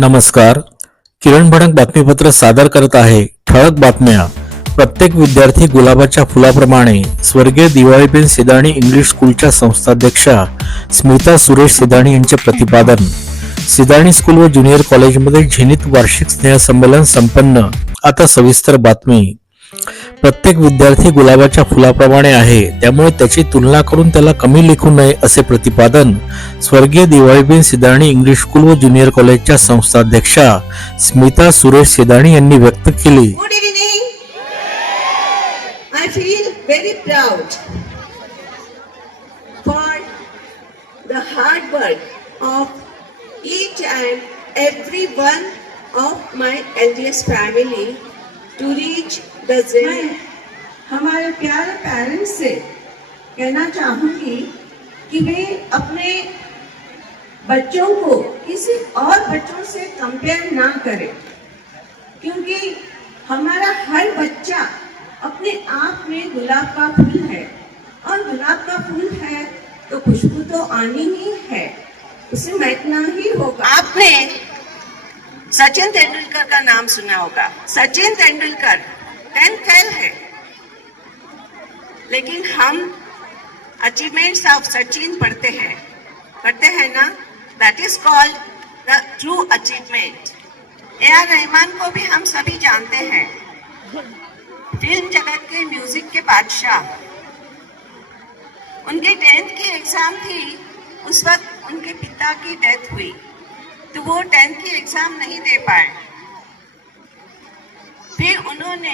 नमस्कार. किरण भडक बातमीपत्र सादर करत आहे ठळक बातम्या. प्रत्येक विद्यार्थी गुलाबाच्या फुलाप्रमाणे स्वर्गीय दिवाळीबेन सिदाणी इंग्लिश स्कूलच्या संस्थाध्यक्षा स्मिता सुरेश सिदाणी यांचे प्रतिपादन. सिदाणी स्कूल व ज्युनियर कॉलेजमध्ये झेनित वार्षिक स्नेहसंमेलन संपन्न. आता सविस्तर बातमी. प्रत्येक विद्यार्थी गुलाबाच्या फुलाप्रमाणे आहे. त्यामुळे त्याची तुलना करून त्याला कमी लेखू नये असे प्रतिपादन स्वर्गीय दिवाळीबेन सिदाणी इंग्लिश स्कूल व ज्युनियर कॉलेजच्या संस्थाध्यक्षा स्मिता सुरेश सिदाणी यांनी व्यक्त केली. Every one of my LDS family. To reach the zenith. हमारे प्यारे पेरेंट्स से कहना चाहूँगी कि वे अपने बच्चों को किसी और बच्चों से कंपेयर ना करें। क्योंकि हमारा हर बच्चा अपने आप में गुलाब का फूल है। और गुलाब का फूल है तो खुशबू तो आनी ही है। उसे महकना ही होगा। आपने सचिन तेंदुलकर का नाम सुना होगा। सचिन तेंदुलकर टेंथ फेल है। लेकिन हम अचीवमेंट्स ऑफ़ सचिन पढ़ते हैं। पढ़ते हैं ना? That is called the true achievement A R Rahman को भी हम सभी जानते हैं। फ़िल्म जगत के म्यूज़िक के बादशाह। उनकी टेंथ की एग्ज़ाम थी। उस वक्त उनके पिता की डेथ हुई। तो वो टेंथ की एग्ज़ाम नहीं दे पाए। फिर उन्होंने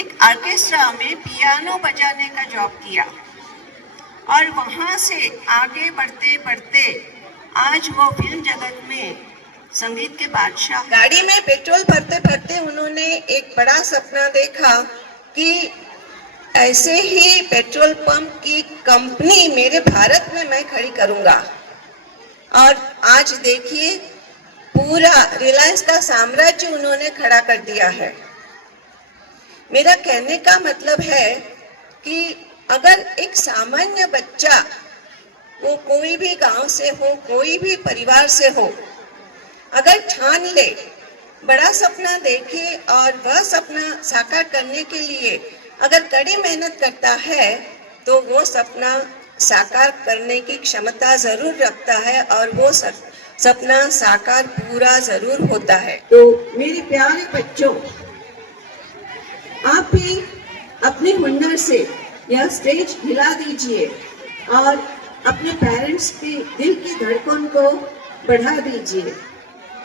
एक ऑर्केस्ट्रा में पियानो बजाने का जॉब किया। और वहाँ से आगे बढ़ते बढ़ते आज वो फ़िल्म जगत में संगीत के बादशाह। गाड़ी में पेट्रोल भरते भरते उन्होंने एक बड़ा सपना देखा कि ऐसे ही पेट्रोल पंप की कंपनी मेरे भारत में मैं खड़ी करूँगा। और आज देखिए पूरा रिलायंस का साम्राज्य उन्होंने खड़ा कर दिया है। मेरा कहने का मतलब है कि अगर एक सामान्य बच्चा वो कोई भी गाँव से हो, कोई भी परिवार से हो, अगर ठान ले, बड़ा सपना देखे और वह सपना साकार करने के लिए अगर कड़ी मेहनत करता है तो वो सपना साकार करने की क्षमता ज़रूर रखता है और वो सप- सपना साकार पूरा जरूर होता है। तो मेरे प्यारे बच्चों आप भी अपने हुनर से यह स्टेज हिला दीजिए और अपने पेरेंट्स के दिल की धड़कन को बढ़ा दीजिए।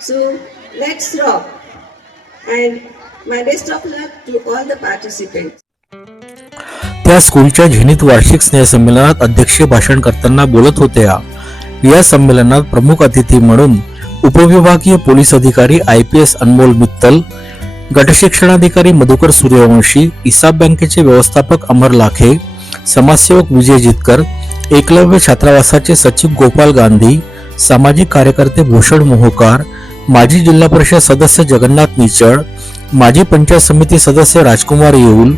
So let's rock and my best of luck to all the participants त्या स्कूलच्या झेनित वार्षिक स्नेहसंमेलनात अध्यक्षीय भाषण करताना बोलत होत्या. या संमेलनात प्रमुख अतिथी म्हणून उपविभागीय पोलीस अधिकारी I P S Anmol Mittal गटशिक्षणाधिकारी Madhukar Suryavanshi इसाब बँकेचे व्यवस्थापक अमर लाखे समाजसेवक विजय जितकर एकलव्य छात्रावासाचे सचिव गोपाल गांधी सामाजिक कार्यकर्ते भूषण मोहोकार माजी जिल्हा परिषद सदस्य जगन्नाथ निचळ माजी पंचायत समिती सदस्य राजकुमार येऊल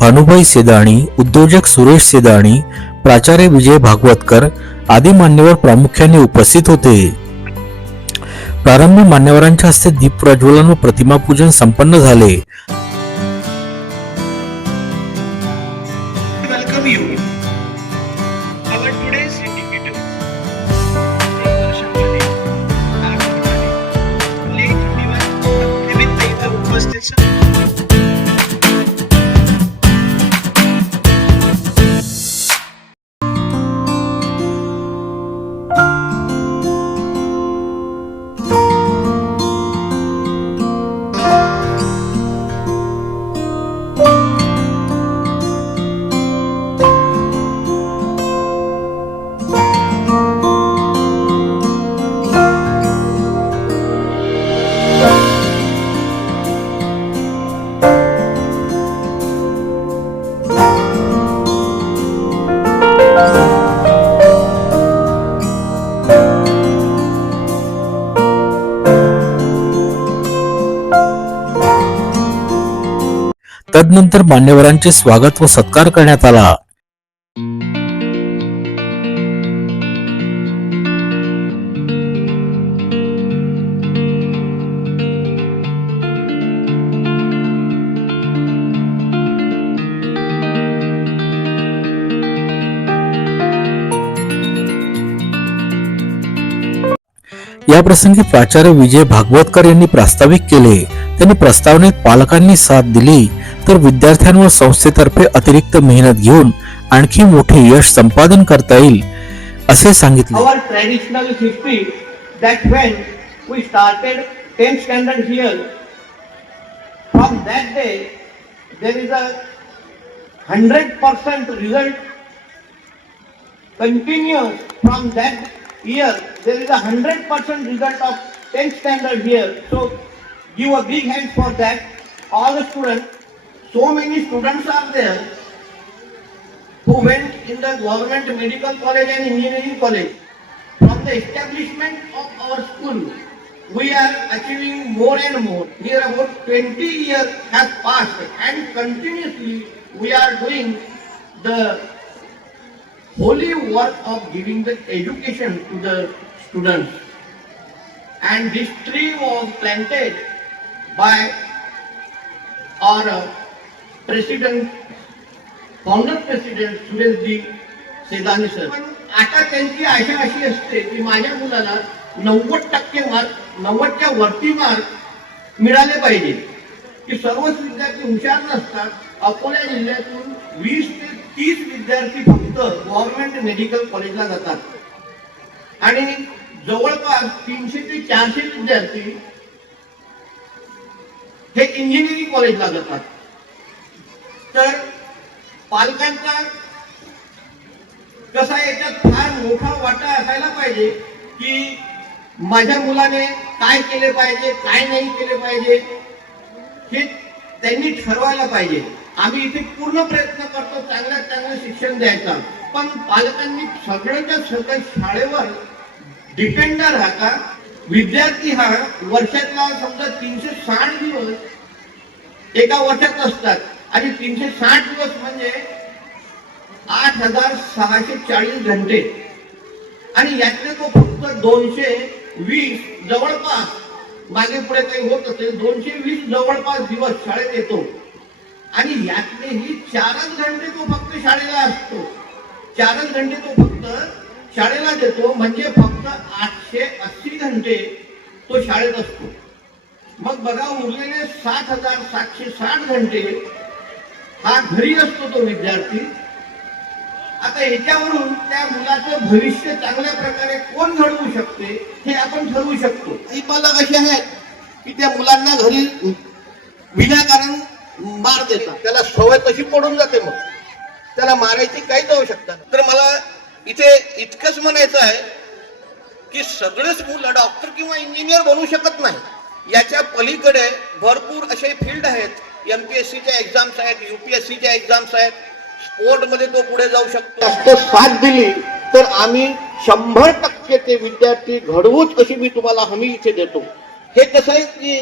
भानुभाई सेदाणी उद्योजक सुरेश सेदाणी प्राचार्य विजय भागवतकर आदी मान्यवर प्रामुख्याने उपस्थित होते. प्रारंभी मान्यवरांच्या हस्ते दीप प्रज्वलन व प्रतिमा पूजन संपन्न झाले. तदनंतर मान्यवरांचे स्वागत व सत्कार करण्यात आला. या प्रसंगी प्राचार्य विजय भागवतकर यांनी प्रास्ताविक केले. त्यांनी प्रस्तावनेत पालकांनी साथ दिली. तर विद्यार्थ्यांवर संस्थेतर्फे अतिरिक्त मेहनत घेऊन आणखी मोठे यश संपादन करता येईल असे सांगितले our traditional history that when we started 10th standard here, from that day there is a 100% result continuous from that year there is a 100% result of 10th standard here so give a big hand for that all the students so many students are there who went in the government medical college and engineering college. From the establishment of our school, we are achieving more and more. Here about 20 years has passed and continuously we are doing the holy work of giving the education to the students. And this tree was planted by our president president founder president Sureshji Sedani sir आता त्यांची आशा अशी असते की माझ्या मुलाला नव्वद टक्के mark नव्वदच्या वरती मार्क मिळाले पाहिजे. की सर्वच विद्यार्थी हुशार नसतात. अकोला जिल्ह्यातून वीस ते तीस विद्यार्थी फक्त गव्हर्नमेंट मेडिकल कॉलेजला जातात. आणि जवळपास तीनशे ते चारशे विद्यार्थी हे इंजिनिअरिंग कॉलेजला जातात. तर पालकांचा कसा याच्यात फार मोठा वाटा असायला पाहिजे की माझ्या मुलाने काय केले पाहिजे काय नाही केले पाहिजे हे त्यांनी ठरवायला पाहिजे. आम्ही इथे पूर्ण प्रयत्न करतो चांगल्यात चांगलं शिक्षण द्यायचा. पण पालकांनी सगळ्याच्या सगळ्या शाळेवर डिपेंड राहता विद्यार्थी हा वर्षातला समजा तीनशे साठ दिवस एका वर्षात असतात. आणि तीनशे साठ दिवस म्हणजे आठ हजार सहाशे चाळीस घंटे. आणि यातले तो फक्त दोनशे वीस जवळपास मागे पुढे काही होत असेल दोनशे वीस जवळपास दिवस शाळेत येतो. आणि यातले ही चारच घंटे तो फक्त शाळेला असतो. चारच घंटे तो फक्त शाळेला देतो म्हणजे फक्त आठशे अस्सी घंटे तो शाळेत असतो. मग बघा उरलेले सात हजार सातशे साठ घंटे हा घरी असतो तो विद्यार्थी. आता याच्यावरून त्या मुलाचं भविष्य चांगल्या प्रकारे कोण घडवू शकते हे आपण ठरवू शकतो. काही पालक असे आहेत की त्या मुलांना घरी विनाकारण मार देतात. त्याला सवय तशी पडून जाते मग. त्याला मारायची काहीच आवश्यकता नाही. तर मला इथे इतकंच म्हणायचं आहे की सगळेच मुलं डॉक्टर किंवा इंजिनियर बनू शकत नाही. याच्या पलीकडे भरपूर असे फील्ड आहेत. एमपीएससीच्या एक्झाम्स आहेत युपीएससीच्या एक्झाम्स आहेत. स्पोर्टमध्ये तो पुढे जाऊ शकतो. जास्त साथ दिली तर आम्ही शंभर टक्के ते विद्यार्थी घडवूच अशी मी तुम्हाला हमी इथे देतो. हे कसं आहे की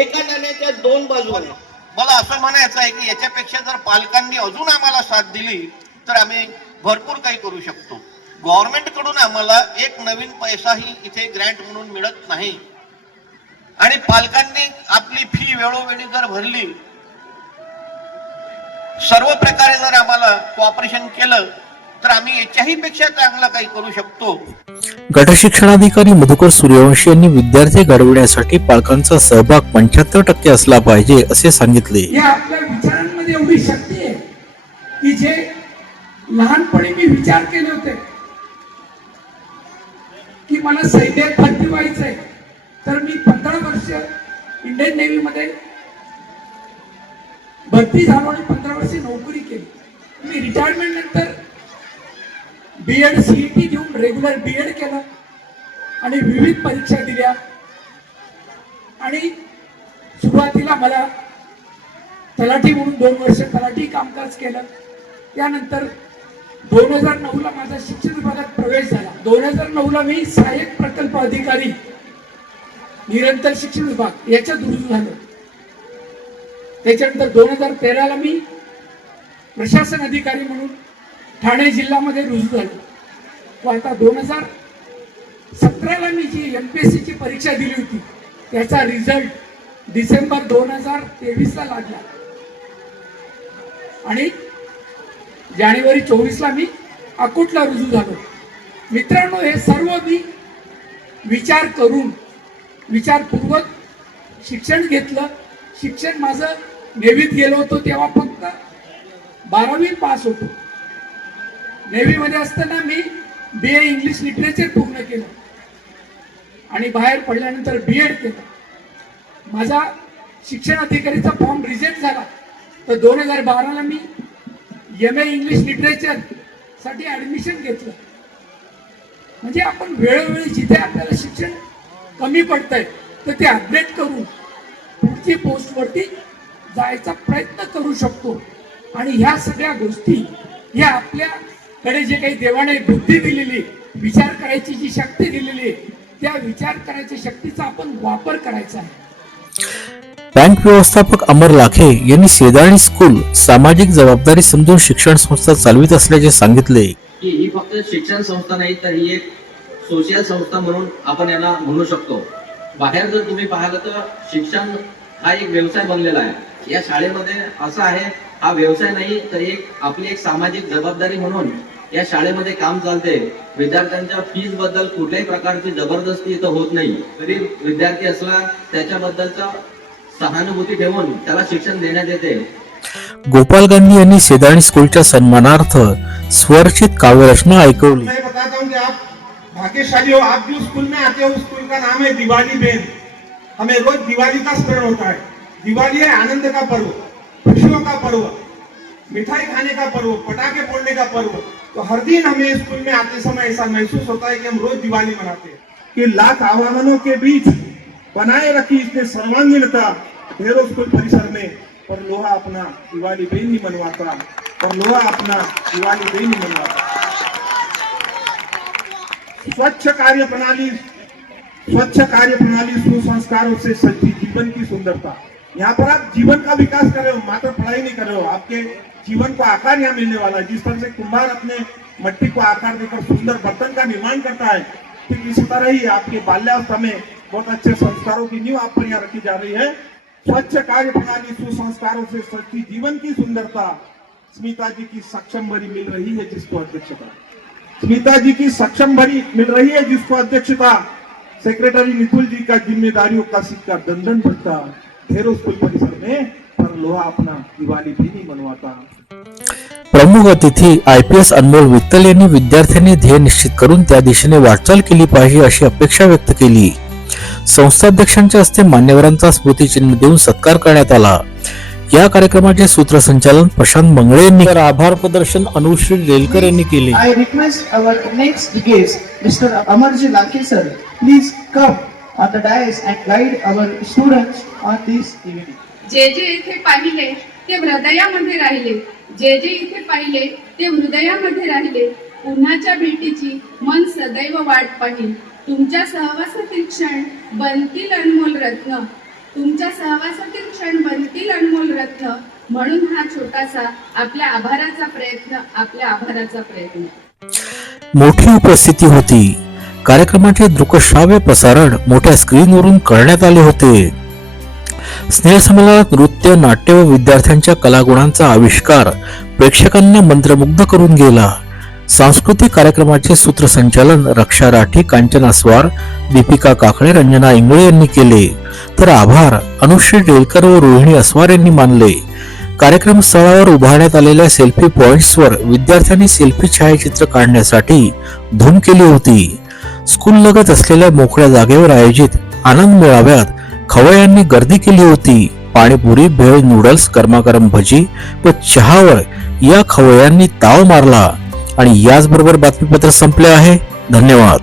एका नाण्याच्या दोन बाजू आहेत मला असं म्हणायचं आहे की याच्यापेक्षा जर पालकांनी अजून आम्हाला साथ दिली तर आम्ही भरपूर काही करू शकतो. गव्हर्नमेंटकडून आम्हाला एक नवीन पैसाही इथे ग्रँट म्हणून मिळत नाही. आणि पालकांनी आपली फी वेळोवेळी जर भरली. सर्व प्रकारे जर आम्हाला कॉपरेशन केलं तर आम्ही याच्याही पेक्षा चांगलं काही करू शकतो. गट शिक्षणाधिकारी मधुकर सूर्यवंशी यांनी विद्यार्थी घडविण्यासाठी पालकांचा सहभाग पंच्याहत्तर टक्के असला पाहिजे असे सांगितले. या आपल्या विचारांमध्ये एवढी शक्ती आहे की जे लहानपणी मी विचार केले होते की मला सैन्यात भरती व्हायचंय. तर मी पंधरा वर्ष इंडियन नेव्ही मध्ये भरती झालो आणि पंधरा वर्ष नोकरी केली. मी रिटायरमेंट नंतर बीएड सीईटी घेऊन रेग्युलर बीएड केलं आणि विविध परीक्षा दिल्या. आणि सुरुवातीला मला तलाठी म्हणून दोन वर्ष तलाठी कामकाज केलं. त्यानंतर दोन हजार नऊला माझा शिक्षण विभागात प्रवेश झाला. दोन हजार नऊला मी सहाय्यक प्रकल्प अधिकारी निरंतर शिक्षण विभाग याच्यात रुजू झालं. त्याच्यानंतर दोन हजार तेराला मी प्रशासन अधिकारी म्हणून ठाणे जिल्ह्यामध्ये रुजू झालो. व आता दोन हजार सतराला मी जी एम पी एस सीची परीक्षा दिली होती त्याचा रिझल्ट डिसेंबर दोन हजार तेवीसला लागला. आणि जानेवारी चोवीसला मी अकोटला रुजू झालो. मित्रांनो हे सर्व मी विचार करून विचारपूर्वक शिक्षण घेतलं. शिक्षण माझं नेव्हीत गेलो होतो तेव्हा फक्त बारावी पास होतो. नेव्हीमध्ये असताना मी बी ए इंग्लिश लिटरेचर पूर्ण केलं. आणि बाहेर पडल्यानंतर बी एड केलं. माझा शिक्षण अधिकारीचा फॉर्म रिजेक्ट झाला. तर दोन हजार बाराला मी एम ए इंग्लिश लिटरेचरसाठी घेतलं. म्हणजे आपण वेळोवेळी जिथे आपल्याला शिक्षण कमी पडतंय. तर ते अपडेट करून पुढची पोस्टवरती जायचा प्रयत्न करू शकतो. आणि ह्या सगळ्या गोष्टी ह्या आपल्याकडे जे काही देवाने बुद्धी दिलेली विचार करायची जी शक्ती दिलेली आहे त्या विचार करायच्या शक्तीचा आपण वापर करायचा आहे. बँक व्यवस्थापक अमर लाखे यांनी शेदाणी स्कूल सामाजिक जबाबदारी समजून शिक्षण संस्था चालवित असल्याचे सांगितले. की ही फक्त शिक्षण संस्था नाही तर ही एक सोशल संस्था म्हणून आपण याला म्हणू शकतो. बाहेर जर तुम्ही पाहिलं तर शिक्षण हा एक व्यवसाय बनलेला आहे. या शाळेमध्ये असं आहे हा व्यवसाय नाही तर एक आपली एक सामाजिक जबाबदारी म्हणून या शाळेमध्ये काम चालते. विद्यार्थ्यांच्या फीजबद्दल कुठल्याही प्रकारची जबरदस्ती इथं होत नाही. तरी विद्यार्थी असला त्याच्याबद्दलचा सहानुभूती ठेवून त्याला शिक्षण देण्यात येते. गोपाल गांधी यांनी शेदाणी स्कूलच्या सन्मानार्थ स्वरचित काव्यरचना ऐकवली. भाग्यशाली हो, आप जो स्कूल में आते हो स्कूल का नाम है दिवाली बेन हमें रोज दिवाली का स्मरण होता है। दिवाली है आनंद का पर्व, खुशियों का पर्व, मिठाई खाने का पर्व, पटाखे फोड़ने का पर्व। तो हर दिन हमें स्कूल में आते समय ऐसा महसूस होता है कि हम रोज दिवाली मनाते हैं। कि लाख आह्वानों के बीच बनाए रखी इसने सर्वांगीणता ढेरों स्कूल परिसर में। पर लोहा अपना दिवाली बेन नहीं मनवाता, पर लोहा अपना दिवाली बेन नहीं मनवाता। स्वच्छ कार्य प्रणाली, स्वच्छ कार्य प्रणाली सुसंस्कारों से सच्ची जीवन की सुंदरता। यहाँ पर आप जीवन का विकास कर रहे हो, मात्र पढ़ाई नहीं कर रहे हो, आपके जीवन को आकार यहाँ मिलने वाला है। जिस तरह से कुम्हार अपने मट्टी को आकार देकर सुंदर बर्तन का निर्माण करता है, ठीक इसी तरह ही आपके बाल्यावस्था में बहुत अच्छे संस्कारों की नींव आप पर यहाँ रखी जा रही है। स्वच्छ कार्य प्रणाली सुसंस्कारों से सच्ची जीवन की सुंदरता, स्मिता जी की सक्षम भरी मिल रही है, जिसको अध्यक्षता स्मिता जी की सक्षम भरी मिल रही है जिसको अध्यक्षता। सेक्रेटरी निकुल जी का जिम्मेदारियों का सिक्का दंदन बढ़ता ढेरों स्कूल परिसर में पर लोहा अपना दिवाली भी नहीं मनवाता। प्रमुख अतिथी I P S Anmol Vitthal यांनी विद्यार्थ्यांनी ध्येय निश्चित करून त्या दिशेने वाटचाल केली पाहिजे अशी अपेक्षा व्यक्त केली. संस्थाध्यक्षांच्या हस्ते मान्यवरांचा स्मृतिचिन्ह देऊन सत्कार करण्यात आला. या कार्यक्रमाचे सूत्रसंचालन प्रशांत मंगळे यांनी तर आभार प्रदर्शन अनुश्री रेलकर यांनी केले I request our next guest, Mr. Amarji Lakhe sir, please come on the dais and guide our students on this evening. जे जे इथे पाहिले ते हृदयामध्ये राहिले जे जे इथे पाहिले ते हृदयामध्ये राहिले पुन्हाच्या भेटीची मन सदैव वाट पाहिल तुमच्या सहवासातील क्षण बनतील अनमोल रत्न तुमच्या सहवासातील क्षण बनतील अनमोल रत्न. म्हणून हा छोटासा आपल्या आभाराचा प्रयत्न आपल्या आभाराचा प्रयत्न. मोठी उपस्थिती होती. कार्यक्रमाचे दृकश्राव्य प्रसारण मोठ्या स्क्रीनवरून करण्यात आले होते. स्नेहसंमेलनात नृत्य नाट्य व विद्यार्थ्यांच्या कलागुणांचा आविष्कार प्रेक्षकांना मंत्रमुग्ध करून गेला. सांस्कृतिक कार्यक्रमाचे सूत्रसंचालन रक्षा राठी कांचना स्वार दीपिका काकडे रंजना इंगळे यांनी केले. तर आभार अनुश्री डेलकर व रोहिणी अस्वार यांनी मानले. कार्यक्रम स्थळावर उभारण्यात आलेल्या सेल्फी पॉइंट्सवर विद्यार्थ्यांनी सेल्फी छायाचित्र काढण्यासाठी धूम केली होती. स्कूल लगत असलेल्या मोकळ्या जागेवर आयोजित आनंद मेळाव्यात खवय्यांनी गर्दी केली होती. पाणीपुरी भेळ नूडल्स गरमागरम भजी व चहावर या खवय्यांनी ताव मारला. आणि याचबरोबर बातमीपत्र संपले आहे. धन्यवाद.